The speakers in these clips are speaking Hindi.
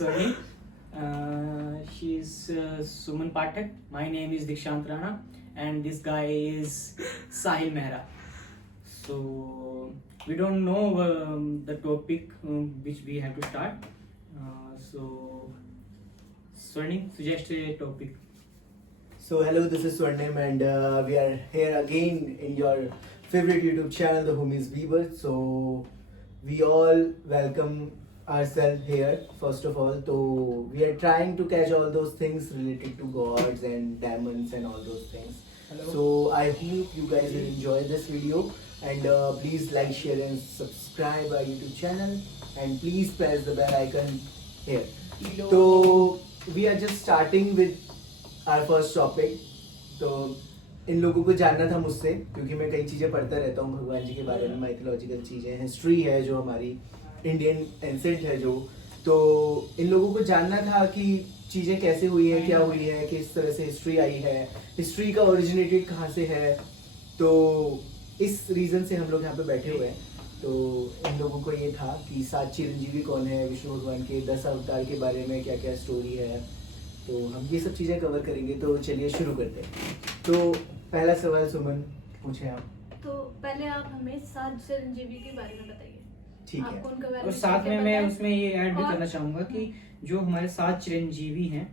Swarni. She's Suman Pathak. My name is Dikshant Rana, and this guy is Sahil Mehra. So we don't know the topic which we have to start. So Swarni, suggest a topic. So hello, this is Swarnim and we are here again in your favorite YouTube channel, The Homies Weaver. So we all welcome ourselves here first of all. So we are trying to catch all those things related to gods and demons and all those things. Hello. So I hope you guys will enjoy this video and please like, share and subscribe our YouTube channel and please press the bell icon here. So we are just starting with our first topic. तो इन लोगों को जानना था मुझसे क्योंकि मैं कई चीज़ें पढ़ता रहता हूँ भगवान जी के बारे में, माइथोलॉजिकल चीज़ें, हिस्ट्री है जो हमारी इंडियन एंसेंट है जो, तो इन लोगों को जानना था कि चीज़ें कैसे हुई है, क्या हुई है, किस तरह से हिस्ट्री आई है, हिस्ट्री का ओरिजिनेटेड कहाँ से है. तो इस रीज़न से हम लोग यहाँ पे बैठे हुए हैं. तो इन लोगों को ये था कि 7 चिरंजीवी कौन है, विष्णु भगवान के 10 अवतार के बारे में क्या क्या स्टोरी है, तो हम ये सब चीज़ें कवर करेंगे. तो चलिए शुरू करते हैं. तो पहला सवाल सुमन पूछे आप. तो पहले आप हमें 7 चिरंजीवी के बारे में बताइए. ठीक है. आपको उनके बारे और में साथ में क्या मैं पता है? उसमें ये ऐड भी और- करना चाहूँगा कि जो हमारे 7 चिरंजीवी हैं,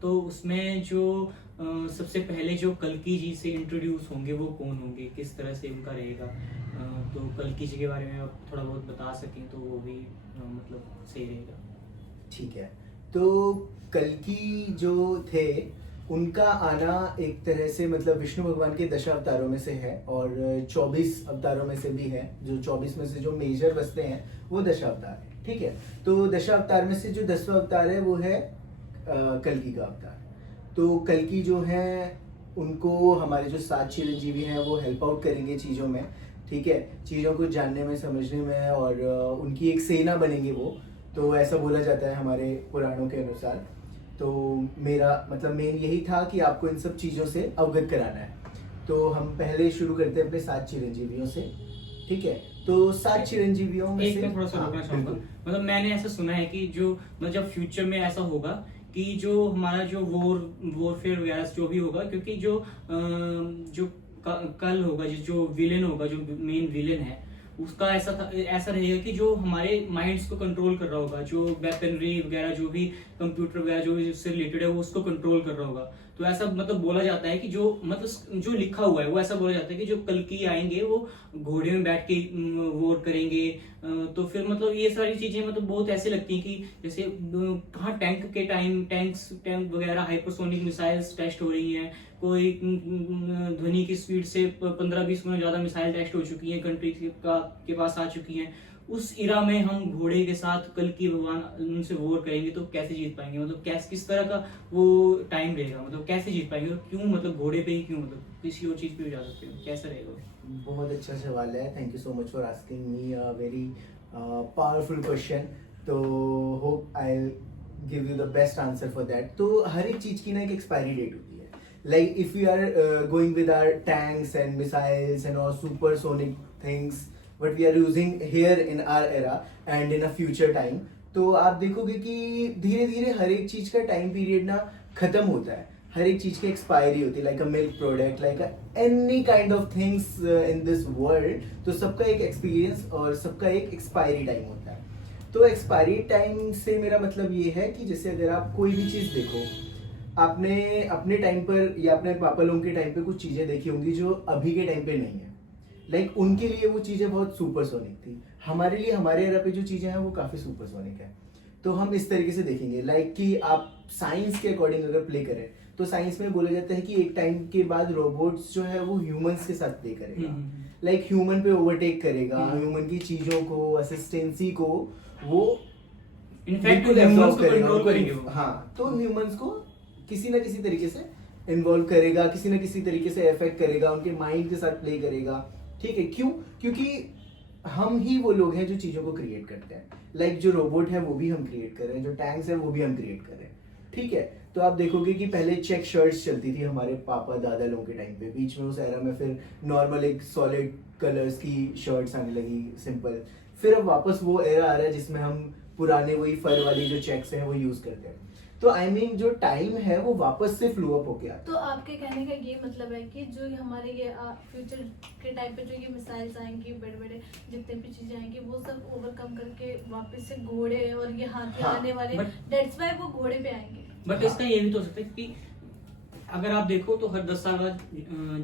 तो उसमें जो सबसे पहले जो कल्कि जी से इंट्रोड्यूस होंगे वो कौन होंगे, किस तरह से उनका रहेगा. तो कल्कि जी के बारे में आप थोड़ा बहुत बता सकें तो वो भी मतलब सही रहेगा. ठीक है. तो कल्कि जो थे उनका आना एक तरह से मतलब विष्णु भगवान के 10 अवतारों में से है और 24 अवतारों में से भी है. जो 24 में से जो मेजर बसते हैं वो 10 अवतार है. ठीक है. तो 10 अवतार में से जो 10वां अवतार है वो है कल्कि का अवतार. तो कल्कि जो है उनको हमारे जो 7 चिरंजीवी हैं वो हेल्प आउट करेंगे चीज़ों में. ठीक है. चीज़ों को जानने में, समझने में, और उनकी एक सेना बनेंगे वो. तो ऐसा बोला जाता है हमारे पुराणों के अनुसार. तो मेरा मतलब मेन यही था कि आपको इन सब चीज़ों से अवगत कराना है. तो हम पहले शुरू करते हैं अपने 7 चिरंजीवियों से. ठीक है. तो 7 चिरंजीवियों में एक से मैं थोड़ा सा हाँ, रोकना चाहूंगा. बिल्कुल. मतलब मैंने ऐसा सुना है कि जो मतलब जब फ्यूचर में ऐसा होगा कि जो हमारा जो वॉरफेयर वगैरह जो भी होगा, क्योंकि जो कल होगा, जो विलेन होगा, जो मेन विलेन है उसका ऐसा रहेगा कि जो हमारे माइंड्स को कंट्रोल कर रहा होगा, जो वेपनरी वगैरह, जो भी कंप्यूटर वगैरह जो भी उससे रिलेटेड है वो उसको कंट्रोल कर रहा होगा. तो ऐसा मतलब बोला जाता है कि जो मतलब जो लिखा हुआ है वो ऐसा बोला जाता है कि जो कल्कि आएंगे वो घोड़े में बैठ के वॉर करेंगे. तो फिर मतलब ये सारी चीजें मतलब बहुत ऐसे लगती हैं कि जैसे कहाँ टैंक वगैरह, हाइपरसोनिक मिसाइल्स टेस्ट हो रही हैं, कोई ध्वनि की स्पीड से 15-20 गुना ज्यादा मिसाइल टेस्ट हो चुकी हैं, कंट्री के पास आ चुकी हैं. उस इरा में हम घोड़े के साथ कल्कि भगवान उनसे वॉर करेंगे तो कैसे जीत पाएंगे. मतलब किस तरह का वो टाइम रहेगा, मतलब कैसे जीत पाएंगे, और क्यों, मतलब घोड़े पे ही क्यों, मतलब किसी और चीज पे भी जा सकते हो, कैसा रहेगा. बहुत अच्छा सवाल है. Thank you so much for asking me a very powerful question. तो hope I give you the best answer for that. तो हर एक चीज़ की ना एक एक्सपायरी डेट होती है. Like if you are going with our tanks and missiles and all supersonic things what we are using here in our era and in a future time, तो आप देखोगे कि धीरे धीरे हर एक चीज का टाइम पीरियड ना खत्म होता है. हर एक चीज की एक्सपायरी होती है. Like a milk product, like any kind of things in this world. तो सबका एक एक्सपीरियंस और सबका एक एक्सपायरी टाइम होता है. तो एक्सपायरी टाइम से मेरा मतलब ये है कि जैसे अगर आप कोई भी चीज देखो, आपने अपने टाइम पर या अपने पापा लोगों के टाइम पे कुछ चीजें देखी होंगी जो अभी के टाइम पे नहीं है. लाइक उनके लिए वो चीज़ें बहुत सुपरसोनिक थी. हमारे लिए हमारे एरा पे जो चीज़ें हैं वो काफ़ी सुपरसोनिक है. तो हम इस तरीके से देखेंगे. लाइक कि आप साइंस के अकॉर्डिंग अगर प्ले करें तो साइंस में बोला जाता है कि एक टाइम के बाद रोबोट्स जो है वो ह्यूमंस के साथ प्ले करेगा. लाइक ह्यूमन पे ओवरटेक करेगा, ह्यूमन की चीज़ों को, असिस्टेंसी को वो इनफैक्ट बिल्कुल ह्यूमंस absorb को करेगा. कंट्रोल करेंगे वो. हाँ. तो ह्यूमंस को किसी ना किसी तरीके से इन्वॉल्व करेगा, किसी ना किसी तरीके से अफेक्ट करेगा, उनके माइंड के साथ प्ले करेगा. ठीक है. क्यों? क्योंकि हम ही वो लोग हैं जो चीज़ों को क्रिएट करते हैं. लाइक जो रोबोट है वो भी हम क्रिएट कर रहे हैं, जो टैंक्स है वो भी हम क्रिएट कर रहे हैं. ठीक है. तो आप देखोगे कि पहले चेक शर्ट्स चलती थी हमारे पापा दादा लोगों के टाइम पे. बीच में उस एरा में फिर नॉर्मल एक सॉलिड कलर्स की शर्ट्स आने लगी, सिंपल. फिर अब वापस वो एरा आ रहा है जिसमें हम पुराने वही फर वाली जो चेक्स है वो यूज करते हैं। तो आई मीन जो टाइम है वो वापस से फ्लो अप होके आता तो आपके कहने का ये मतलब है कि जो हमारे ये फ्यूचर के टाइम पे जो ये मिसाइल्स आएंगी, बड़े बड़े जितने भी चीजें आएंगी, वो सब ओवरकम करके वापस से घोड़े और ये हाथी हाँ, आने वाले, but- दैट्स व्हाई वो घोड़े पे आएंगे। बट हाँ। इसका ये भी तो हो सकता है कि अगर आप देखो तो हर 10 साल बाद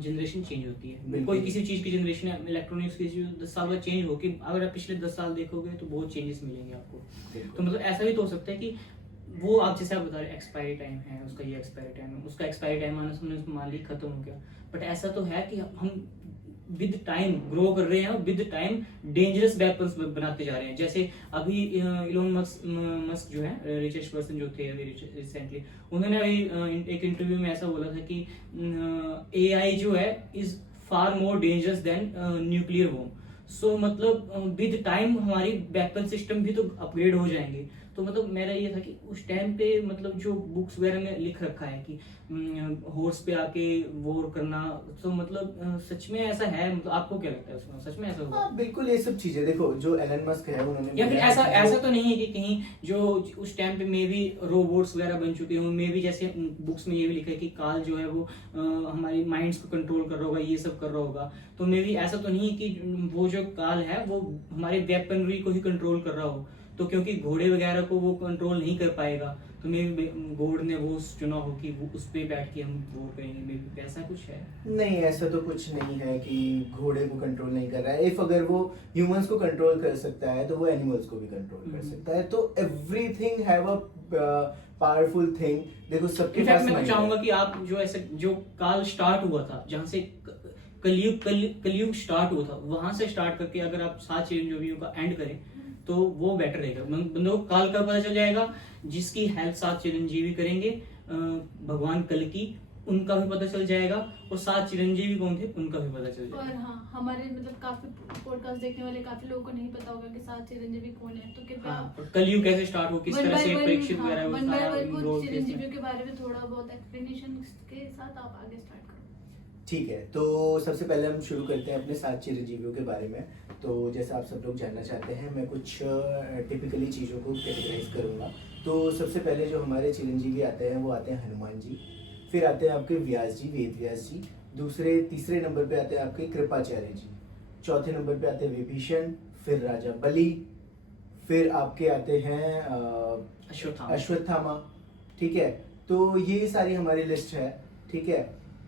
जनरेशन चेंज होती है। बिल्कुल। कोई किसी चीज की जनरेशन है, इलेक्ट्रॉनिक्स की 10 साल बाद चेंज होगी। अगर आप पिछले 10 साल देखोगे तो बहुत चेंजेस मिलेंगे आपको। तो मतलब ऐसा भी तो हो सकता है कि वो आप जैसे आप बता रहे एक्सपायरी टाइम है उसका, ये एक्सपायरी टाइम है उसका, एक्सपायरी टाइम आना हमने मान ली खत्म हो गया। बट ऐसा तो है कि हम विद टाइम ग्रो कर रहे हैं और विद टाइम डेंजरस वेपन्स बनाते जा रहे हैं। जैसे अभी इलोन मस्क जो है रिचेस्ट पर्सन जो थे अभी रिसेंटली, उन्होंने अभी एक इंटरव्यू में ऐसा बोला था कि एआई जो है is far more dangerous than nuclear bomb. So मतलब विद टाइम हमारी वेपन सिस्टम भी तो अपग्रेड हो जाएंगे। तो मतलब मेरा ये था कि उस टाइम पे मतलब जो बुक्स वगैरह में लिख रखा है कि हॉर्स पे आके वॉर करना, तो मतलब सच में ऐसा है? मतलब आपको क्या लगता है उसमें सच में ऐसा होगा? हाँ बिल्कुल, ये सब चीजें देखो जो एलन मस्क है उन्होंने या फिर बोला है ऐसा कि ऐसा वो- तो नहीं है कि कहीं जो उस टाइम पे मे भी रोबोट्स वगैरह बन चुके हों, मे भी जैसे बुक्स में ये भी लिखा है कि काल जो है वो हमारी माइंड्स को कंट्रोल कर रहा होगा, ये सब कर रहा होगा। तो मे भी ऐसा तो नहीं है कि वो जो काल है वो हमारे वेपनरी को ही कंट्रोल कर रहा हो। तो क्योंकि घोड़े वगैरह को वो कंट्रोल नहीं कर पाएगा तो मे भी गॉड ने वो चुना हो कि वो उस पे बैठ के हम वो करेंगे। मे भी ऐसा कुछ है? नहीं, ऐसा तो कुछ नहीं है कि घोड़े को कंट्रोल नहीं कर रहा है। इफ अगर वो ह्यूमंस को कंट्रोल कर सकता है तो वो एनिमल्स को भी कंट्रोल कर सकता है। तो everything have a powerful thing. देखो सबके इनफैक्ट पास मैं mind चाहूंगा है। कि आप जो ऐसे जो काल स्टार्ट हुआ था, जहां से कलयुग स्टार्ट हुआ था, वहां से स्टार्ट करके अगर आप 7 चिरंजीवियों का एंड करें तो वो बेटर रहेगा। बंदों को काल का पता चल जाएगा, जिसकी हेल्प 7 चिरंजीवी करेंगे, भगवान कल की उनका भी पता चल जाएगा, और 7 चिरंजीवी कौन थे उनका भी पता चल और जाएगा। हाँ, हमारे मतलब काफी पॉडकास्ट देखने वाले काफी लोगों को नहीं पता होगा कि 7 चिरंजीवी कौन है, तो कृपया हाँ, और कलयुग कैसे स्टार्ट हो, किस तरह से परीक्षित वगैरह वो वन बाय सारा वन इनरोल कुछ थे इसमें। चिरंजीवियों के बारे में थोड़ा बहुत एक्सप्लेनेशन के साथ आप आगे स्टार्ट करो। ठीक है, तो सबसे पहले हम शुरू करते हैं अपने 7 चिरंजीवियों के बारे में। तो जैसा आप सब लोग जानना चाहते हैं, मैं कुछ टिपिकली चीज़ों को कैटेगराइज करूंगा। तो सबसे पहले जो हमारे चिरंजीवी आते हैं वो आते हैं हनुमान जी, फिर आते हैं आपके व्यास जी, वेद व्यास जी, तीसरे नंबर पे आते हैं आपके कृपाचार्य जी, चौथे नंबर पे आते हैं विभीषण, फिर राजा बलि, फिर आपके आते हैं अश्वत्थामा। अश्वत्थामा। ठीक है, तो ये सारी हमारी लिस्ट है। ठीक है,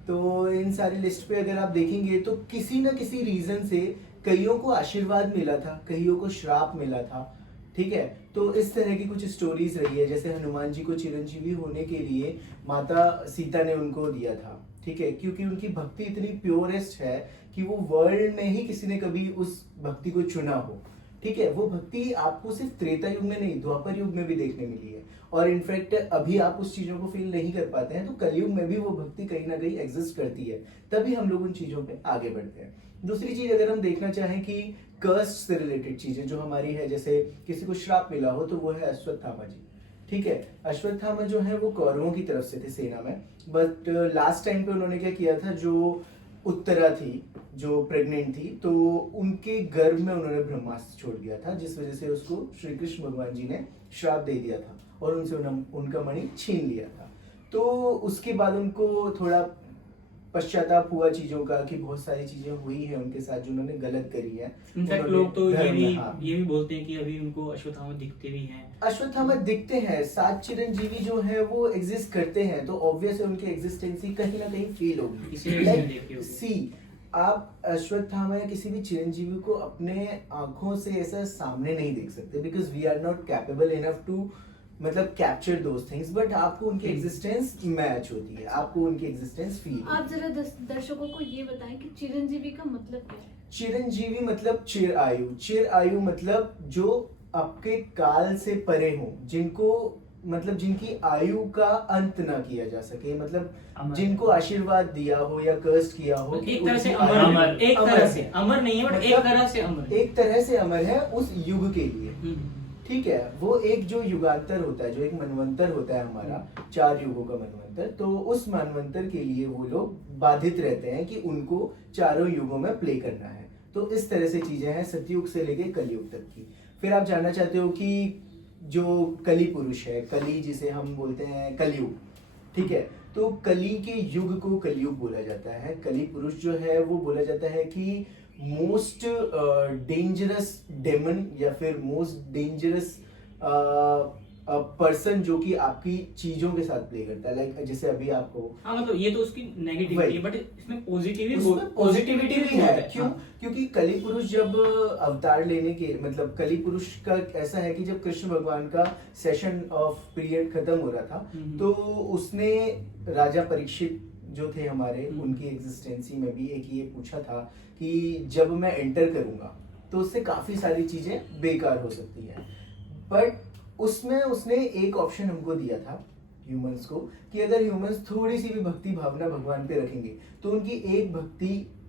तो इन सारी लिस्ट पे अगर आप देखेंगे तो किसी ना किसी रीजन से कईयों को आशीर्वाद मिला था, कईयों को श्राप मिला था। ठीक है, तो इस तरह की कुछ स्टोरीज रही है। जैसे हनुमान जी को चिरंजीवी होने के लिए माता सीता ने उनको दिया था। ठीक है, क्योंकि उनकी भक्ति इतनी प्योरेस्ट है कि वो वर्ल्ड में ही किसी ने कभी उस भक्ति को चुना हो। ठीक है, वो भक्ति आपको सिर्फ त्रेता युग में नहीं, द्वापर युग में भी देखने मिली है। और इनफैक्ट अभी आप उस चीजों को फील नहीं कर पाते हैं, तो कलयुग में भी वो भक्ति कहीं ना कहीं एग्जिस्ट करती है, तभी हम लोग उन चीजों पे आगे बढ़ते हैं। दूसरी चीज अगर हम देखना चाहें कि कर्स से रिलेटेड चीजें जो हमारी है, जैसे किसी को श्राप मिला हो, तो वो है अश्वत्थामा जी। ठीक है, अश्वत्थामा जो है वो कौरवों की तरफ से थे सेना में, बट लास्ट टाइम पे उन्होंने क्या किया था, जो उत्तरा थी जो प्रेग्नेंट थी, तो उनके गर्भ में उन्होंने ब्रह्मास्त्र छोड़ दिया था, जिस वजह से उसको श्री कृष्ण भगवान जी ने श्राप दे दिया था और उनसे उनका मणि छीन लिया था। तो उसके बाद उनको थोड़ा पश्चाताप हुआ चीजों का कि बहुत सारी चीजें हुई है उनके साथ जो उन्होंने गलत करी है। इनफैक्ट उन्होंने लोग तो धर्म में, हाँ। ये भी बोलते हैं कि अभी उनको अश्वत्थामा दिखते भी हैं। अश्वत्थामा दिखते हैं, 7 चिरंजीवी जो है वो एग्जिस्ट करते हैं, तो ऑब्वियस है उनकी एग्जिस्टेंसी कहीं ना कहीं फील होगी। इसीलिए इसने देखी होगी। सी, आप अश्वत्थामा या किसी भी चिरंजीवी को अपने आंखों से ऐसा सामने नहीं देख सकते, because we are not capable enough to मतलब कैप्चर दोज थिंग्स, बट आपको उनकी एग्जिस्टेंस मैच होती है, आपको उनकी एग्जिस्टेंस फील आप जरा दर्शकों को ये बताएं कि चिरंजीवी का मतलब क्या है। चिरंजीवी मतलब चिर आयु, चिर आयु मतलब जो आपके काल से परे हो, जिनको मतलब जिनकी आयु का अंत ना किया जा सके, मतलब अमर। जिनको आशीर्वाद दिया हो या कर्स्ट किया हो कि एक तरह से उनकी अमर, आयु- एक अमर तरह है। से अमर नहीं है, बट एक मतलब तरह से अमर है। एक तरह से अमर है उस युग के लिए। हम्म। ठीक है, वो एक जो युगांतर होता है, जो एक मनवंतर होता है हमारा, 4 युगों का मनवंतर, तो उस मनवंतर के लिए वो लोग बाधित रहते हैं कि उनको चारों युगों में प्ले करना है। तो इस तरह से चीजें हैं सतयुग से लेके कलयुग तक की। फिर आप जानना चाहते हो कि जो कली पुरुष है, कली जिसे हम बोलते हैं कलयुग, ठीक है, तो कली के युग को कलयुग बोला जाता है। कली पुरुष जो है वो बोला जाता है कि मोस्ट डेंजरस डेमन या फिर मोस्ट डेंजरस पर्सन जो कि आपकी चीजों के साथ प्ले करता है, लाइक जैसे अभी आपको, हाँ मतलब ये तो उसकी नेगेटिविटी है, बट इसमें पॉजिटिविटी भी है। क्यों? हाँ। क्योंकि कली पुरुष जब अवतार लेने के मतलब कली पुरुष का ऐसा है कि जब कृष्ण भगवान का सेशन ऑफ पीरियड खत्म हो रहा था, तो उसने राजा परीक्षित जो थे हमारे, उनकी एग्जिस्टेंसी में भी एक ये पूछा था कि जब मैं एंटर करूंगा तो उससे काफी सारी चीजें बेकार हो सकती हैं, बट उसमें उसने एक ऑप्शन हमको दिया था ह्यूमंस को कि अगर ह्यूमंस थोड़ी सी भी भक्ति भावना भगवान पे रखेंगे तो उनकी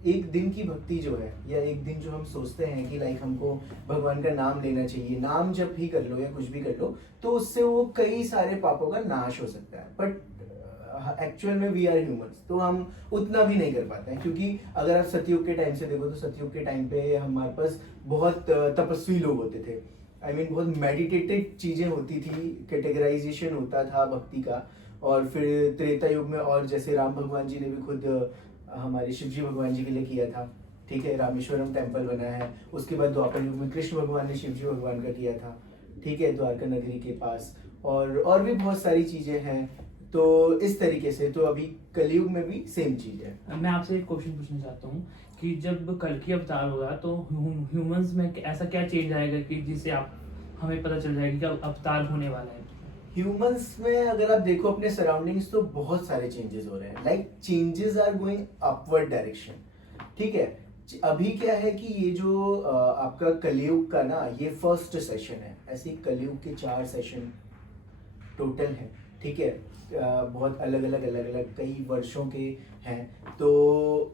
एक दिन की भक्ति जो है, या एक दिन जो हम सोचते हैं कि लाइक हमको भगवान का नाम लेना चाहिए, नाम जब भी कर लो या कुछ भी कर लो, तो उससे वो कई सारे पापों का नाश हो सकता है। बट एक्चुअल में वी आर ह्यूमंस, तो हम उतना भी नहीं कर पाते हैं, क्योंकि अगर आप सतयुग के टाइम से देखो तो सतयुग के टाइम पे हमारे पास बहुत तपस्वी लोग होते थे, आई मीन बहुत मेडिटेटेड चीजें होती थी, कैटेगराइजेशन होता था भक्ति का। और फिर त्रेता युग में, और जैसे राम भगवान जी ने भी खुद हमारे शिव जी भगवान जी के लिए किया था, ठीक है, रामेश्वरम टेम्पल बना है। उसके बाद द्वापर युग में कृष्ण भगवान ने शिव जी भगवान का किया था, ठीक है, द्वारका नगरी के पास, और भी बहुत सारी चीजें हैं। तो इस तरीके से तो अभी कलयुग में भी सेम चीज है। मैं आपसे एक क्वेश्चन पूछना चाहता हूँ कि जब कल की अवतार होगा तो ह्यूमंस में ऐसा क्या चेंज आएगा कि जिससे आप हमें पता चल जाएगा कि अब अवतार होने वाला है? ह्यूमंस में अगर आप देखो अपने सराउंडिंग्स तो बहुत सारे चेंजेस हो रहे हैं, like changes are going upward direction, ठीक है। अभी क्या है कि ये जो आपका कलयुग का ना, ये फर्स्ट सेशन है, ऐसे कलयुग के 4 सेशन टोटल है, ठीक है, बहुत अलग अलग कई वर्षों के हैं, तो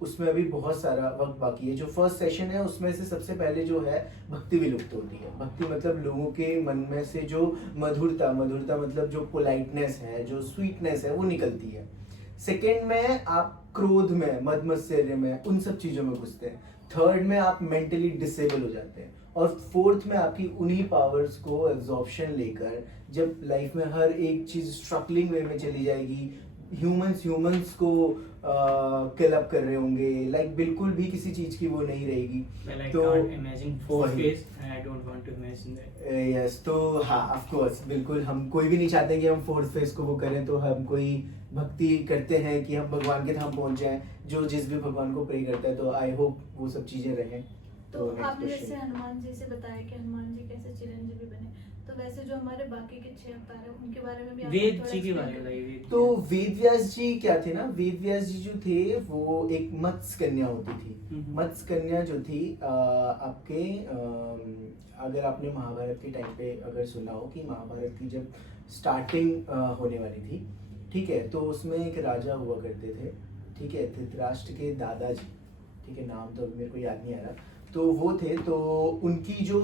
उसमें अभी बहुत सारा वक्त बाकी है। जो फर्स्ट सेशन है उसमें से सबसे पहले जो है भक्ति विलुप्त होती है। भक्ति मतलब लोगों के मन में से जो मधुरता मतलब जो पोलाइटनेस है, जो स्वीटनेस है, वो निकलती है। सेकेंड में आप क्रोध में, मद मत्सर्य में, उन सब चीजों में घुसते हैं। थर्ड में आप मेंटली डिसेबल हो जाते हैं, और फोर्थ में आपकी उन्हीं पावर्स को एब्जॉर्प्शन लेकर जब लाइफ में हर एक चीज स्ट्रगलिंग वे में चली जाएगी, ह्यूमंस को किल अप कर रहे होंगे, लाइक बिल्कुल भी किसी चीज की वो नहीं रहेगी। तो imagine fourth phase, I don't want to imagine that. Yes, तो हाँ, ऑफ कोर्स, बिल्कुल हम कोई भी नहीं चाहते कि हम फोर्थ फेज को वो करें, तो हम कोई भक्ति करते हैं कि हम भगवान के धाम पहुंच जाएं, जो जिस भी भगवान को प्रे करता है, तो आई होप वो सब चीजें रहें। तो आपने जैसे हनुमान जी से बताया कि हनुमान जी कैसे चिरंजीवी बने, तो वैसे जो हमारे बाकी के 6 अवतार हैं उनके बारे में भी आप वेद थोड़ा जी के बारे में explain बताइए। तो वेद व्यास जी क्या थे ना, वेद व्यास जी जो थे वो एक मत्स्य कन्या होती थी। मत्स्य कन्या जो थी आपके अगर आपने महाभारत के टाइम पे अगर सुना हो कि महाभारत की जब स्टार्टिंग होने वाली थी, ठीक है, तो उसमें एक राजा हुआ करते थे, ठीक है, धृतराष्ट्र के दादाजी, ठीक है, नाम तो मेरे को याद नहीं आ रहा, तो वो थे। तो उनकी जो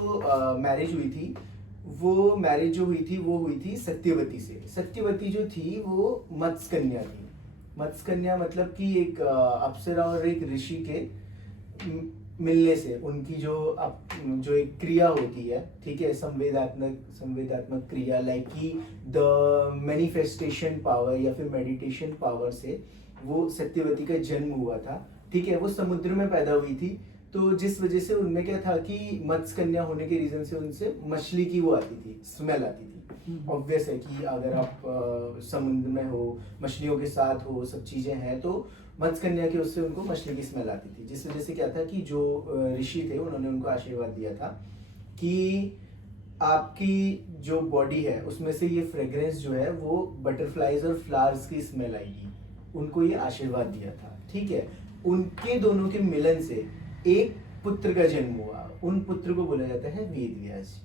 मैरिज हुई थी, वो मैरिज जो हुई थी सत्यवती से। सत्यवती जो थी वो मत्स्य कन्या थी। मत्स्य कन्या मतलब कि एक अप्सरा और एक ऋषि के मिलने से उनकी जो एक क्रिया होती है, ठीक है, संवेदात्मक क्रिया, लाइक कि द मैनिफेस्टेशन पावर या फिर मेडिटेशन पावर से वो सत्यवती का जन्म हुआ था, ठीक है। वो समुद्र में पैदा हुई थी, तो जिस वजह से उनमें क्या था कि मत्स्य कन्या होने के रीजन से उनसे मछली की वो आती थी, स्मेल आती थी। ऑब्वियस है कि अगर आप समुद्र में हो, मछलियों के साथ हो, सब चीजें हैं, तो मत्स्य कन्या के उससे उनको मछली की स्मेल आती थी, जिस वजह से क्या था कि जो ऋषि थे उन्होंने उनको आशीर्वाद दिया था कि आपकी जो बॉडी है उसमें से ये फ्रेग्रेंस जो है वो बटरफ्लाईज और फ्लावर्स की स्मेल आएगी। उनको ये आशीर्वाद दिया था, ठीक है। उनके दोनों के मिलन से एक पुत्र का जन्म हुआ, उन पुत्र को बोला जाता है वेद व्यास,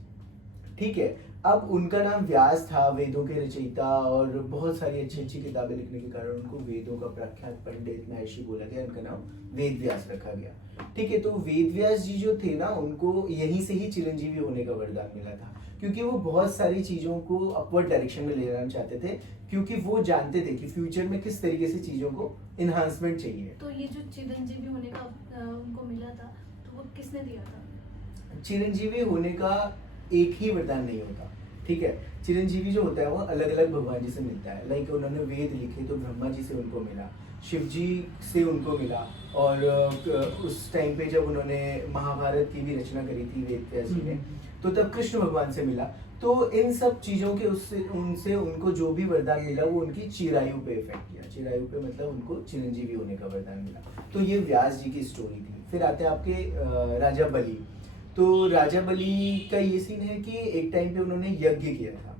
ठीक है। अब उनका नाम व्यास था, वेदों के रचयिता, और बहुत सारी अच्छी अच्छी किताबें लिखने के कारण उनको वेदों का प्रख्यात पंडित महर्षि बोला गया, उनका नाम वेद व्यास रखा गया, ठीक है। तो वेद व्यास जी जो थे ना, उनको यहीं से ही चिरंजीवी होने का वरदान मिला था, क्योंकि वो बहुत सारी चीजों को अपवर्ड डायरेक्शन में ले जाना चाहते थे, क्योंकि वो जानते थे कि फ्यूचर में किस तरीके से चीजों को इन्हांसमेंट चाहिए। तो ये जो चिरंजीवी होने का उनको मिला था, तो वो किसने दिया था? चिरंजीवी होने का एक ही वरदान नहीं होता, ठीक है। चिरंजीवी जो होता है वो अलग अलग भगवान जी से मिलता है। लाइक उन्होंने वेद लिखे तो ब्रह्मा जी से उनको मिला, शिव जी से उनको मिला, और उस टाइम पे जब उन्होंने महाभारत की भी रचना करी थी वेद व्यास जी ने, तो तब कृष्ण भगवान से मिला। तो इन सब चीज़ों के उससे उनसे उनको जो भी वरदान मिला वो उनकी चिरायु पे इफेक्ट किया। चिरायु पे मतलब उनको चिरंजीवी होने का वरदान मिला। तो ये व्यास जी की स्टोरी थी। फिर आते हैं आपके राजा बलि। तो राजा बलि का ये सीन है कि एक टाइम पे उन्होंने यज्ञ किया था।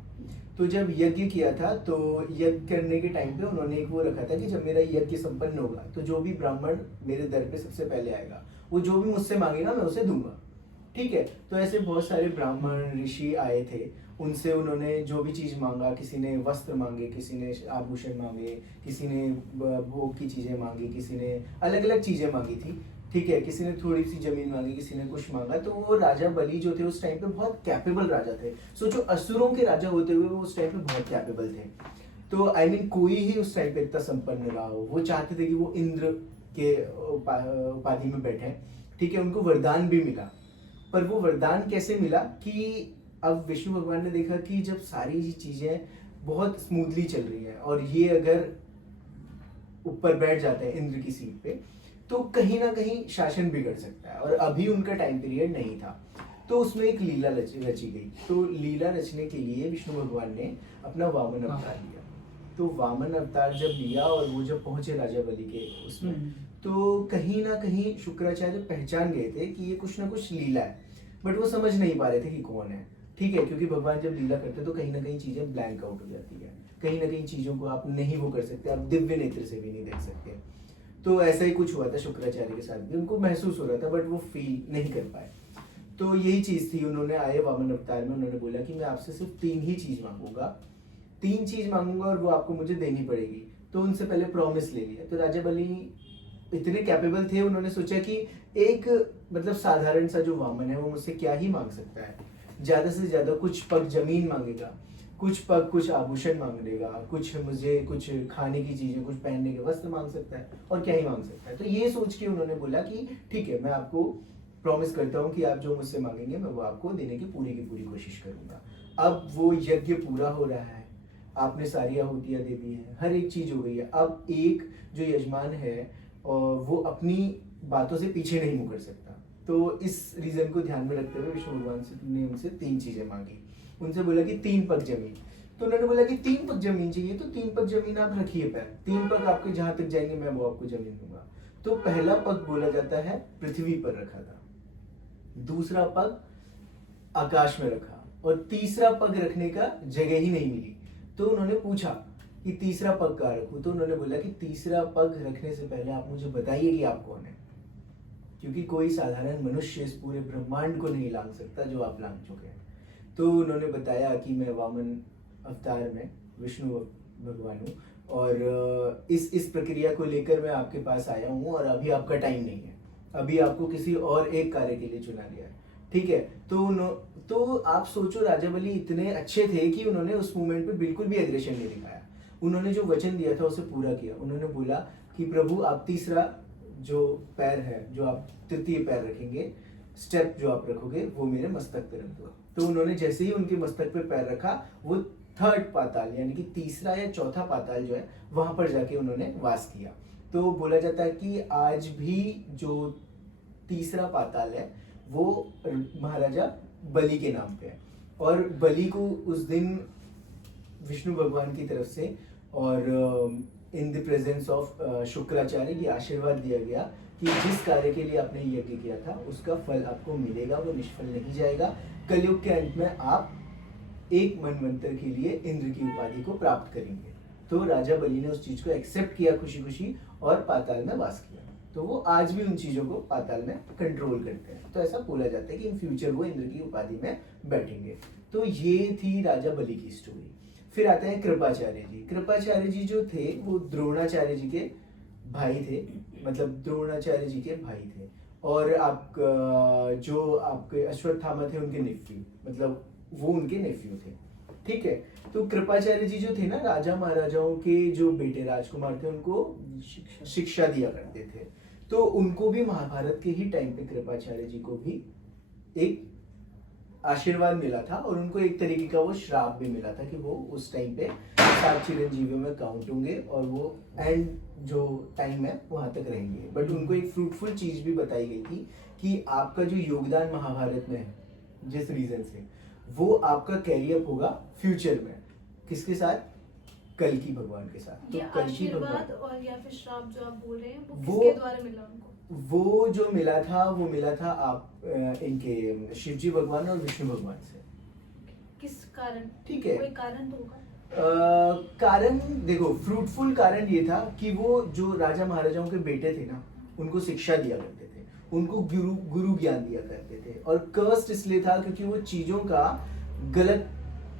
तो जब यज्ञ किया था तो यज्ञ करने के टाइम पे उन्होंने एक वो रखा था कि जब मेरा यज्ञ संपन्न होगा तो जो भी ब्राह्मण मेरे दर पे सबसे पहले आएगा वो जो भी मुझसे मांगेगा मैं उसे दूंगा। ठीक है। तो ऐसे बहुत सारे ब्राह्मण ऋषि आए थे, उनसे उन्होंने जो भी चीज़ मांगा, किसी ने वस्त्र मांगे, किसी ने आभूषण मांगे, किसी ने भोग की चीज़ें मांगी, किसी ने अलग अलग चीज़ें मांगी थी। ठीक है। किसी ने थोड़ी सी जमीन मांगी, किसी ने कुछ मांगा। तो वो राजा बलि जो थे उस टाइम पे बहुत कैपेबल राजा थे। सोचो असुरों के राजा होते हुए वो उस टाइम पे बहुत कैपेबल थे। तो आई मीन कोई ही उस टाइम पे इतना संपन्न रहा हो। वो चाहते थे कि वो इंद्र के उपाधि में बैठे। ठीक है। उनको वरदान भी मिला, पर वो वरदान कैसे मिला कि अब विष्णु भगवान ने देखा कि जब सारी चीजें बहुत स्मूथली चल रही है और ये अगर ऊपर बैठ जाते हैं इंद्र की सीट पे तो कहीं ना कहीं शासन बिगड़ सकता है, और अभी उनका टाइम पीरियड नहीं था। तो उसमें एक लीला रची गई। तो लीला रचने के लिए विष्णु भगवान ने अपना वामन अवतार लिया। तो वामन अवतार जब लिया और वो जब पहुंचे राजा बलि के उसमें, तो कहीं ना कहीं शुक्राचार्य पहचान गए थे कि ये कुछ ना कुछ लीला है, बट वो समझ नहीं पा रहे थे कि कौन है। ठीक है। क्योंकि भगवान जब लीला करते हैं तो कहीं ना कहीं चीजें ब्लैंक आउट हो जाती है, कहीं ना कहीं चीजों को आप नहीं वो कर सकते, आप दिव्य नेत्र से भी नहीं देख सकते। तो ऐसा ही कुछ हुआ था शुक्राचार्य के साथ भी। उनको महसूस हो रहा था बट वो फील नहीं कर पाए। तो यही चीज थी। उन्होंने आए वामन अवतार में, उन्होंने बोला कि मैं आपसे सिर्फ 3 ही चीज मांगूंगा, 3 चीज मांगूंगा और वो आपको मुझे देनी पड़ेगी। तो उनसे पहले प्रॉमिस ले लिया। तो राजा बलि इतने कैपेबल थे, उन्होंने सोचा कि एक मतलब साधारण सा जो वामन है वो मुझसे क्या ही मांग सकता है, ज्यादा से ज्यादा कुछ पग जमीन मांगेगा, कुछ आभूषण मांग लेगा, कुछ मुझे कुछ खाने की चीजें, कुछ पहनने के वस्त्र मांग सकता है, और क्या ही मांग सकता है। तो ये सोच के उन्होंने बोला कि ठीक है, मैं आपको प्रॉमिस करता हूँ कि आप जो मुझसे मांगेंगे मैं वो आपको देने की पूरी कोशिश करूंगा। अब वो यज्ञ पूरा हो रहा है, आपने सारी आहुतियां दे दी है, हर एक चीज हो गई है। अब एक जो यजमान है और वो अपनी बातों से पीछे नहीं मुकर सकता। तो इस रीजन को ध्यान में रखते हुए विष्णु भगवान ने उनसे 3 चीजें मांगी। उनसे बोला कि 3 पग जमीन। तो उन्होंने बोला कि 3 पग जमीन चाहिए, तो 3 पग जमीन आप रखिए पैर, 3 पग आपके जहां तक जाएंगे मैं वो आपको जमीन दूंगा। तो पहला पग बोला जाता है पृथ्वी पर रखा था, दूसरा पग आकाश में रखा, और तीसरा पग रखने का जगह ही नहीं मिली। तो उन्होंने पूछा कि तीसरा पग कहाँ रखूं। तो उन्होंने बोला कि तीसरा पग रखने से पहले आप मुझे बताइए कि आप कौन है, क्योंकि कोई साधारण मनुष्य इस पूरे ब्रह्मांड को नहीं लांघ सकता जो आप लांघ चुके हैं। तो उन्होंने बताया कि मैं वामन अवतार में विष्णु भगवान हूँ, और इस प्रक्रिया को लेकर मैं आपके पास आया हूँ, और अभी आपका टाइम नहीं है, अभी आपको किसी और एक कार्य के लिए चुना गया है। ठीक है। तो आप सोचो, राजा बलि इतने अच्छे थे कि उन्होंने उस मोमेंट पे बिल्कुल भी एग्रेशन नहीं दिखाया। उन्होंने जो वचन दिया था उसे पूरा किया। उन्होंने बोला कि प्रभु आप तीसरा जो पैर है, जो आप तृतीय पैर रखेंगे, स्टेप जो आप रखोगे वो मेरे मस्तक पे रख दो। तो उन्होंने जैसे ही उनके मस्तक पे पैर रखा, वो 3rd पाताल यानी कि तीसरा या चौथा पाताल जो है वहां पर जाके उन्होंने वास किया। तो बोला जाता है कि आज भी जो तीसरा पाताल है वो महाराजा बलि के नाम पे है, और बलि को उस दिन विष्णु भगवान की तरफ से और in the presence of Shukracharya ये आशीर्वाद दिया गया कि जिस कार्य के लिए आपने यज्ञ किया था उसका फल आपको मिलेगा, वो निष्फल नहीं जाएगा। कलयुग के अंत में आप एक मनवंतर के लिए इंद्र की उपाधि को प्राप्त करेंगे। तो राजा बलि ने उस चीज को एक्सेप्ट किया खुशी खुशी और पाताल में वास किया। तो वो आज भी उन चीजों को पाताल में कंट्रोल करते हैं। तो ऐसा बोला जाता है कि इन फ्यूचर वो इंद्र की उपाधि में बैठेंगे। तो ये थी राजा बलि की स्टोरी। फिर आते हैं कृपाचार्य जी। कृपाचार्य जी जो थे वो द्रोणाचार्य जी के भाई थे, मतलब द्रोणाचार्य जी के भाई थे, और जो आपके अश्वत्थामा थे उनके नेफ्यू, मतलब वो उनके नेफ्यू थे। ठीक है। तो कृपाचार्य जी जो थे ना, राजा महाराजाओं के जो बेटे राजकुमार थे उनको शिक्षा दिया करते थे। तो उनको भी महाभारत के ही टाइम पे कृपाचार्य जी को भी एक आशीर्वाद मिला था और उनको एक तरीके का वो श्राप भी मिला था कि वो उस टाइम पे 7 चिरंजीवियों में काउंट होंगे और वो एंड जो टाइम है वहां तक रहेंगे। बट उनको एक फ्रूटफुल चीज भी बताई गई थी कि आपका जो योगदान महाभारत में है जिस रीजन से, वो आपका कैरी अप होगा फ्यूचर में। किसके साथ? कल्कि भगवान के साथ। ये तो कल्कि आशीर्वाद भगवान, और या फिर श्राप जो आप बोल रहे हैं वो वो- किसके द्वारा मिला उनको? वो जो मिला था वो मिला था आप इनके शिवजी भगवान और विष्णु भगवान से। किस कारण? ठीक है। कोई कारण तो होगा। कारण देखो, फ्रूटफुल कारण ये था कि वो जो राजा महाराजाओं के बेटे थे ना, उनको शिक्षा दिया करते थे, उनको गुरु गुरु ज्ञान दिया करते थे। और कर्स्ट इसलिए था क्योंकि वो चीजों का गलत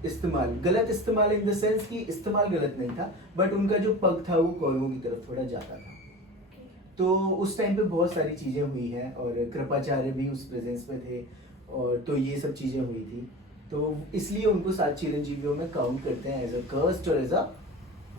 इस्तेमाल इन द सेंस कि इस्तेमाल गलत नहीं था, बट उनका जो पग था वो कौरवों की तरफ थोड़ा जाता था। तो उस टाइम पे बहुत सारी चीजें हुई हैं और कृपाचार्य भी उस प्रेजेंस में थे, और तो ये सब चीजें हुई थी। तो इसलिए उनको 7 चिरंजीवियों में काउंट करते हैं एज अ कर्स्ट और एज अ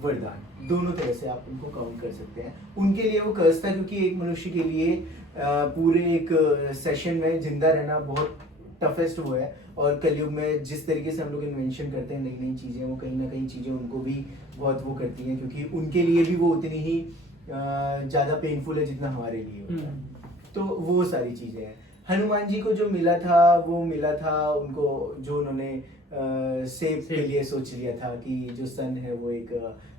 वरदान। दोनों तरह से आप उनको काउंट कर सकते हैं। उनके लिए वो कर्स था क्योंकि एक मनुष्य के लिए पूरे एक सेशन में जिंदा रहना बहुत टफेस्ट वो है। और कलयुग में जिस तरीके से हम लोग इन्वेंशन करते हैं नई नई चीज़ें, वो कहीं ना कहीं चीज़ें उनको भी बहुत वो करती हैं, क्योंकि उनके लिए भी वो उतनी ही ज़्यादा पेनफुल है जितना हमारे लिए होता है। तो वो सारी चीज़ें हैं। हनुमान जी को जो मिला था वो मिला था उनको, जो उन्होंने सेब के लिए सोच लिया था कि जो सन है वो एक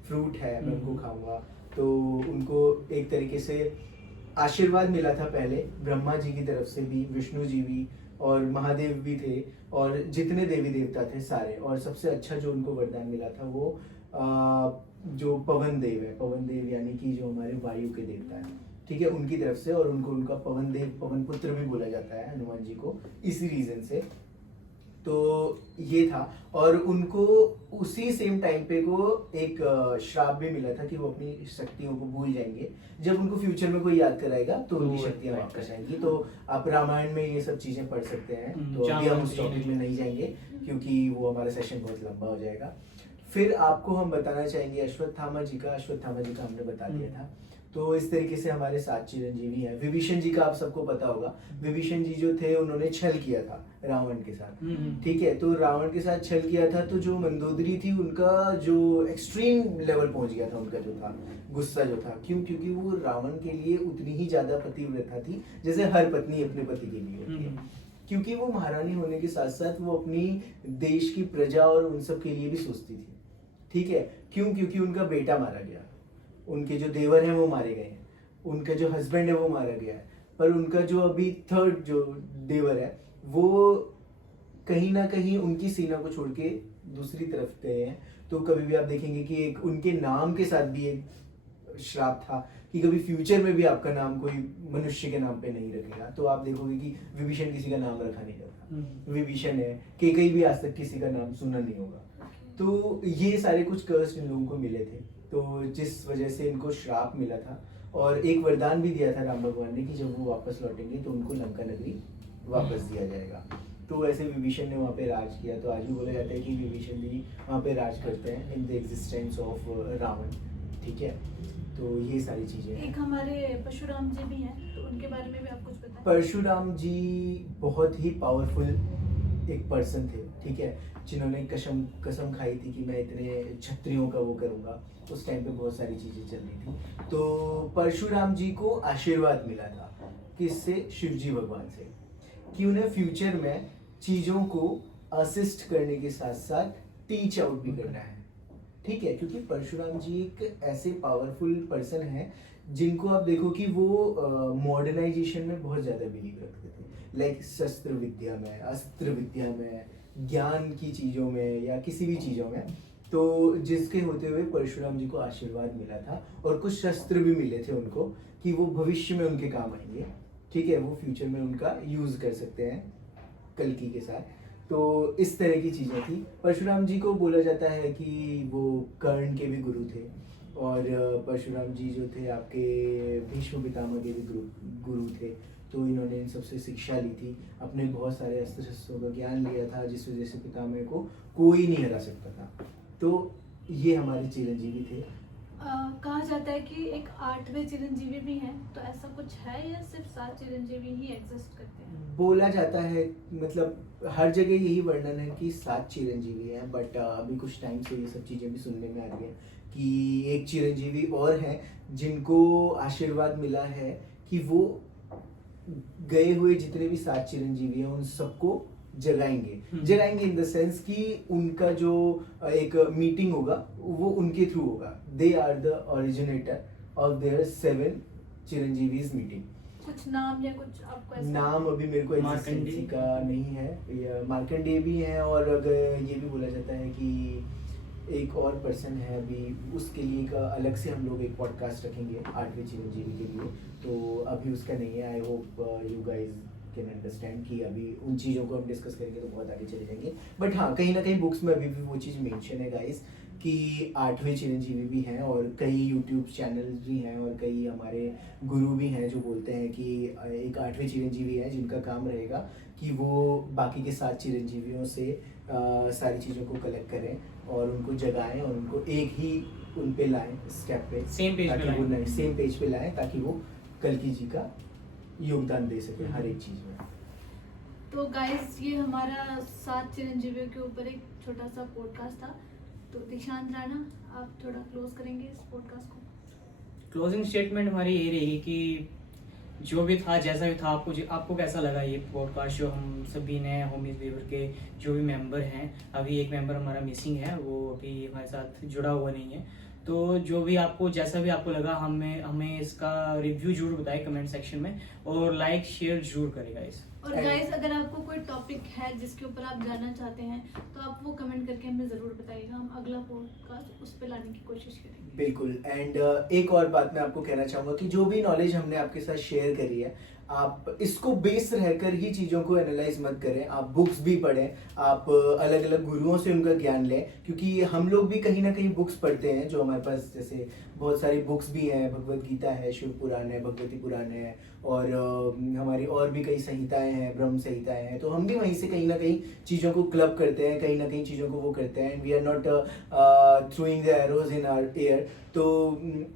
फ्रूट है, मैं उनको खाऊंगा। तो उनको एक तरीके से आशीर्वाद मिला था पहले ब्रह्मा जी की तरफ से भी, विष्णु जी भी, और महादेव भी थे, और जितने देवी देवता थे सारे। और सबसे अच्छा जो उनको वरदान मिला था वो जो पवन देव है, पवन देव यानी कि जो हमारे वायु के देवता है, ठीक है, उनकी तरफ से। और उनको उनका पवन देव, पवन पुत्र भी बोला जाता है हनुमान जी को, इसी रीजन से। तो ये था। और उनको उसी सेम टाइम पे को एक श्राप भी मिला था कि वो अपनी शक्तियों को भूल जाएंगे। जब उनको फ्यूचर में कोई याद कराएगा तो उनकी शक्तियां वापस आएंगी। तो आप रामायण में ये सब चीजें पढ़ सकते हैं। तो अभी हम उस टॉपिक में नहीं जाएंगे क्योंकि वो हमारा सेशन बहुत लंबा हो जाएगा। फिर आपको हम बताना चाहेंगे अश्वत्थामा जी का हमने बता दिया था। तो इस तरीके से हमारे 7 चिरंजीवी हैं। विभीषण जी का आप सबको पता होगा। विभीषण जी जो थे उन्होंने छल किया था रावण के साथ, ठीक है। तो रावण के साथ छल किया था, तो जो मंदोदरी थी उनका जो एक्सट्रीम लेवल पहुंच गया था, उनका जो था गुस्सा जो था। क्यों? क्योंकि वो रावण के लिए उतनी ही ज्यादा पतिव्रता थी जैसे हर पत्नी अपने पति के लिए होती है। क्योंकि वो महारानी होने के साथ साथ वो अपनी देश की प्रजा और उन सब के लिए भी सोचती थी, ठीक है। क्यों? क्योंकि उनका बेटा मारा गया, उनके जो देवर हैं वो मारे गए हैं, उनका जो हस्बैंड है वो मारा गया है, पर उनका जो अभी थर्ड जो देवर है वो कहीं ना कहीं उनकी सीना को छोड़ के दूसरी तरफ गए हैं। तो कभी भी आप देखेंगे कि एक उनके नाम के साथ भी एक श्राप था कि कभी फ्यूचर में भी आपका नाम कोई मनुष्य के नाम पे नहीं रखेगा। तो आप देखोगे कि विभीषण किसी का नाम रखा नहीं जाता, विभीषण है, केकई भी आज तक किसी का नाम सुना नहीं होगा। तो ये सारे कुछ कर्स इन लोगों को मिले थे, तो जिस वजह से इनको श्राप मिला था। और एक वरदान भी दिया था राम भगवान ने कि जब वो वापस लौटेंगे तो उनको लंका नगरी वापस दिया जाएगा। तो ऐसे विभीषण ने वहाँ पे राज किया। तो आज भी बोला जाता है कि विभीषण जी वहाँ पे राज करते हैं in the existence of Ravan, ठीक है। तो ये सारी चीजें हैं। एक हमारे परशुराम जी भी हैं, तो उनके बारे में भी आप कुछ बताएं। परशुराम जी बहुत ही पावरफुल एक पर्सन थे, ठीक है, जिन्होंने कसम खाई थी कि मैं इतने क्षत्रियों का वो करूंगा। उस टाइम पे बहुत सारी चीजें चल रही थी। तो परशुराम जी को आशीर्वाद मिला था किससे? शिवजी भगवान से, कि उन्हें फ्यूचर में चीजों को असिस्ट करने के साथ साथ टीच आउट भी करना है, ठीक है। क्योंकि परशुराम जी एक ऐसे पावरफुल पर्सन है जिनको आप देखो कि वो मॉडर्नाइजेशन में बहुत ज्यादा बिलीव रखते थे, लाइक शस्त्र विद्या में, अस्त्र विद्या में, ज्ञान की चीजों में या किसी भी चीजों में। तो जिसके होते हुए परशुराम जी को आशीर्वाद मिला था और कुछ शस्त्र भी मिले थे उनको कि वो भविष्य में उनके काम आएंगे, ठीक है, वो फ्यूचर में उनका यूज कर सकते हैं कल्कि के साथ। तो इस तरह की चीजें थी। परशुराम जी को बोला जाता है कि वो कर्ण के भी गुरु थे, और परशुराम जी जो थे आपके भीष्म पितामह के भी गुरु थे। तो इन्होंने इन सबसे शिक्षा ली थी, अपने बहुत सारे अस्त्र शस्त्रों का ज्ञान लिया था, जिस वजह से पितामह को कोई नहीं हरा सकता था। तो ये हमारे चिरंजीवी थे। कहा जाता है कि एक 8वें चिरंजीवी भी हैं, तो ऐसा कुछ है या सिर्फ 7 चिरंजीवी ही एग्जिस्ट करते हैं? बोला जाता है, मतलब हर जगह यही वर्णन है कि 7 चिरंजीवी हैं, बट अभी कुछ टाइम से ये सब चीज़ें भी सुनने में आ रही है कि एक चिरंजीवी और हैं जिनको आशीर्वाद मिला है कि वो गए हुए जितने भी 7 चिरंजीवी हैं उन सबको जगाएंगे इन द सेंस कि उनका जो एक मीटिंग होगा वो उनके थ्रू होगा. They are the originator of their 7 चिरंजीवीज मीटिंग. कुछ नाम या कुछ आपको ऐसा? नाम अभी मेरे को मार्कंडेय एग्जिस्टेंसी का नहीं है. ये मार्कंडेय भी है, और अगर ये भी बोला जाता है कि एक और पर्सन है, अभी उसके लिए का अलग से हम लोग एक पॉडकास्ट रखेंगे 8वें चिरंजीवी के लिए. तो अभी उसका नहीं है. I hope you guys can understand कि अभी उन चीज़ों को हम डिस्कस करेंगे तो बहुत आगे चले जाएंगे. बट हाँ, कहीं ना कहीं बुक्स में अभी भी वो चीज़ मेंशन है गाइस कि 8वें चिरंजीवी भी हैं, और कई यूट्यूब चैनल्स भी हैं, और कई हमारे गुरु भी हैं जो बोलते हैं कि एक 8वें चिरंजीवी है जिनका काम रहेगा कि वो बाकी के 7 चिरंजीवियों से सारी चीज़ों को कलेक्ट करें और उनको जगाएं और उनको एक ही उन पे लाएं, स्टेप पे, सेम पेज पे ताकि वो लाएं। सेम पेज पे लाएं, ताकि वो कल्कि जी का योगदान दे सके हर एक चीज़ में. तो गाइस, ये हमारा 7 चिरंजीवियों के ऊपर एक छोटा सा पॉडकास्ट था. तो दीक्षांत राणा, आप थोड़ा क्लोज करेंगे इस पॉडकास्ट को? क्लोजिंग स्टेटमेंट हमारी यही रहेगी कि जो भी था जैसा भी था, आपको कैसा लगा ये पॉडकास्ट जो हम सभी ने होमीज वीवर के जो भी मेंबर हैं. अभी एक मेंबर हमारा मिसिंग है, वो अभी हमारे साथ जुड़ा हुआ नहीं है. तो जो भी आपको जैसा भी आपको लगा, हमें इसका रिव्यू जरूर बताएं कमेंट सेक्शन में, और लाइक शेयर जरूर करेगा इस. और गाइस, अगर आपको कोई टॉपिक है जिसके ऊपर आप जानना चाहते हैं तो आप वो कमेंट करके हमें ज़रूर बताइएगा. हम अगला पॉडकास्ट उस पर लाने की कोशिश करेंगे. बिल्कुल. एंड एक और बात मैं आपको कहना चाहूँगा कि जो भी नॉलेज हमने आपके साथ शेयर करी है, आप इसको बेस रहकर ही चीज़ों को एनालाइज मत करें. आप बुक्स भी पढ़ें, आप अलग अलग गुरुओं से उनका ज्ञान लें, क्योंकि हम लोग भी कहीं ना कहीं बुक्स पढ़ते हैं. जो हमारे पास जैसे बहुत सारी बुक्स भी हैं, भगवत गीता है, शिव पुराण है, भगवती पुराण है, और हमारी और भी कई संहिताएं हैं, ब्रह्म संहिताएं हैं. तो हम भी वहीं से कहीं ना कहीं चीज़ों को क्लब करते हैं, कहीं ना कहीं चीज़ों को वो करते हैं. And we are not throwing the arrows in our air. तो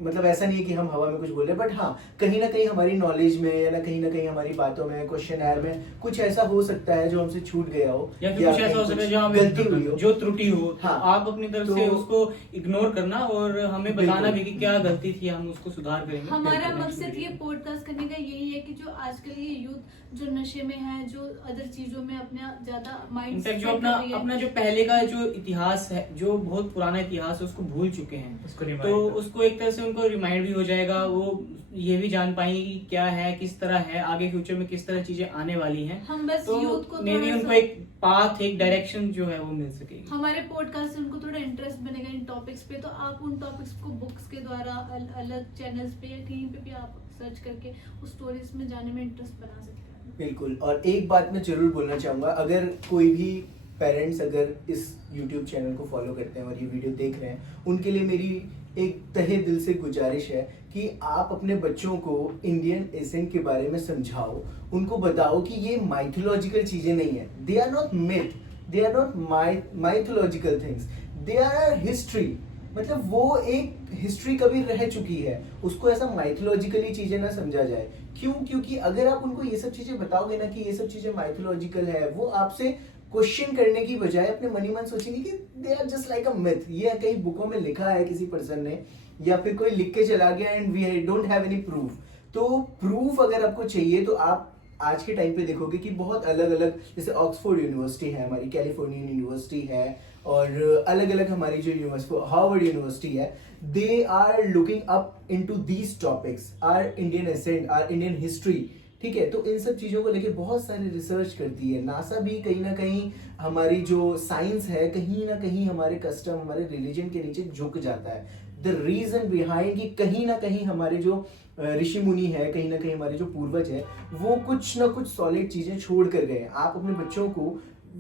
मतलब ऐसा नहीं है कि हम हवा में कुछ बोल रहे हैं, बट हाँ, कहीं ना कहीं हमारी नॉलेज में या कहीं ना कहीं हमारी बातों में, क्वेश्चन आयर में कुछ ऐसा हो सकता है जो हमसे छूट गया हो, या फिर कुछ ऐसा हो सकता है जो हमें गलती हुई हो, जो त्रुटि हो. हाँ. तो आप अपनी तरफ से तो- उसको इग्नोर करना और हमें बताना बिल्कुल. भी कि क्या गलती थी, हम उसको सुधार करेंगे. हमारा बिल्कुल, मकसद next ये video. पॉडकास्ट करने का यही है कि जो आजकल ये यूथ जो नशे में है, जो अदर चीजों में अपना ज्यादा माइंड इनफैक्ट जो अपना जो पहले का जो इतिहास है, जो बहुत पुराना इतिहास है, उसको भूल चुके हैं. उसको तो remind उसको एक तरह से उनको रिमाइंड भी हो जाएगा. वो ये भी जान पाएंगे कि क्या है, किस तरह है, आगे फ्यूचर में किस तरह चीजें आने वाली हैं. हम बस तो यूथ को मे बी थोड़ा उनको सा, एक पाथ, एक डायरेक्शन जो है वो मिल सकेगी. हमारे पॉडकास्ट से उनको थोड़ा इंटरेस्ट बनेगा इन टॉपिक्स पे. तो आप उन टॉपिक्स को बुक्स के द्वारा अलग चैनल्स पे या कहीं पे भी आप सर्च करके उस स्टोरीज में जाने में इंटरेस्ट बना सकते हैं. बिल्कुल. और एक बात मैं जरूर बोलना चाहूँगा, अगर कोई भी पेरेंट्स अगर इस YouTube चैनल को फॉलो करते हैं और ये वीडियो देख रहे हैं, उनके लिए मेरी एक तहे दिल से गुजारिश है कि आप अपने बच्चों को इंडियन एसेंट के बारे में समझाओ. उनको बताओ कि ये माइथोलॉजिकल चीज़ें नहीं है. They are not myth, they are not mythological things, they are history. मतलब वो एक हिस्ट्री कभी रह चुकी है, उसको ऐसा माइथोलॉजिकली चीजें ना समझा जाए. क्यों? क्योंकि अगर आप उनको ये सब चीजें बताओगे ना कि ये सब चीजें माइथोलॉजिकल है, वो आपसे क्वेश्चन करने की बजाय अपने मन ही मन सोचेंगे कि they are just like a myth. ये कहीं बुकों में लिखा है किसी पर्सन ने, या फिर कोई लिख के चला गया and we don't have any proof. तो प्रूफ अगर आपको चाहिए तो आप आज के टाइम पे देखोगे कि बहुत अलग अलग, जैसे ऑक्सफोर्ड यूनिवर्सिटी है हमारी, कैलिफोर्नियन यूनिवर्सिटी है, और अलग अलग हमारी जो यूनिवर्सिटी, हार्वर्ड यूनिवर्सिटी है, they are looking up into these topics, our Indian ascent, our Indian history. ठीक है, तो इन सब चीज़ों को लेके बहुत सारी रिसर्च करती है. नासा भी कहीं ना कहीं हमारी जो साइंस है, कहीं ना कहीं हमारे कस्टम, हमारे रिलीजन के नीचे झुक जाता है. द रीजन बिहाइंड कि कहीं ना कहीं हमारे जो ऋषि मुनि है, कहीं ना कहीं हमारे जो पूर्वज है, वो कुछ ना कुछ सॉलिड चीजें छोड़ कर गए. आप अपने बच्चों को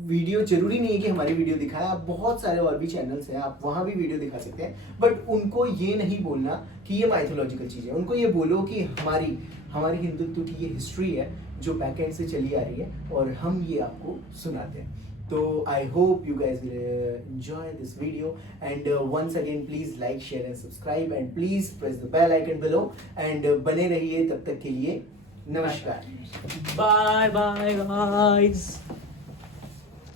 वीडियो, जरूरी नहीं है कि हमारी वीडियो दिखाएं, आप बहुत सारे और भी चैनल्स हैं, आप वहां भी वीडियो दिखा सकते हैं, बट उनको ये नहीं बोलना कि ये माइथोलॉजिकल चीज है. उनको ये बोलो कि हमारी हिंदुत्व की ये हिस्ट्री है जो बैक एंड से चली आ रही है और हम ये आपको सुनाते हैं. तो I hope you guys will enjoy this video, and once again please like, share and subscribe, and please press the bell icon below, and बने रहिए तब तक के लिए नमस्कार. Bye bye guys.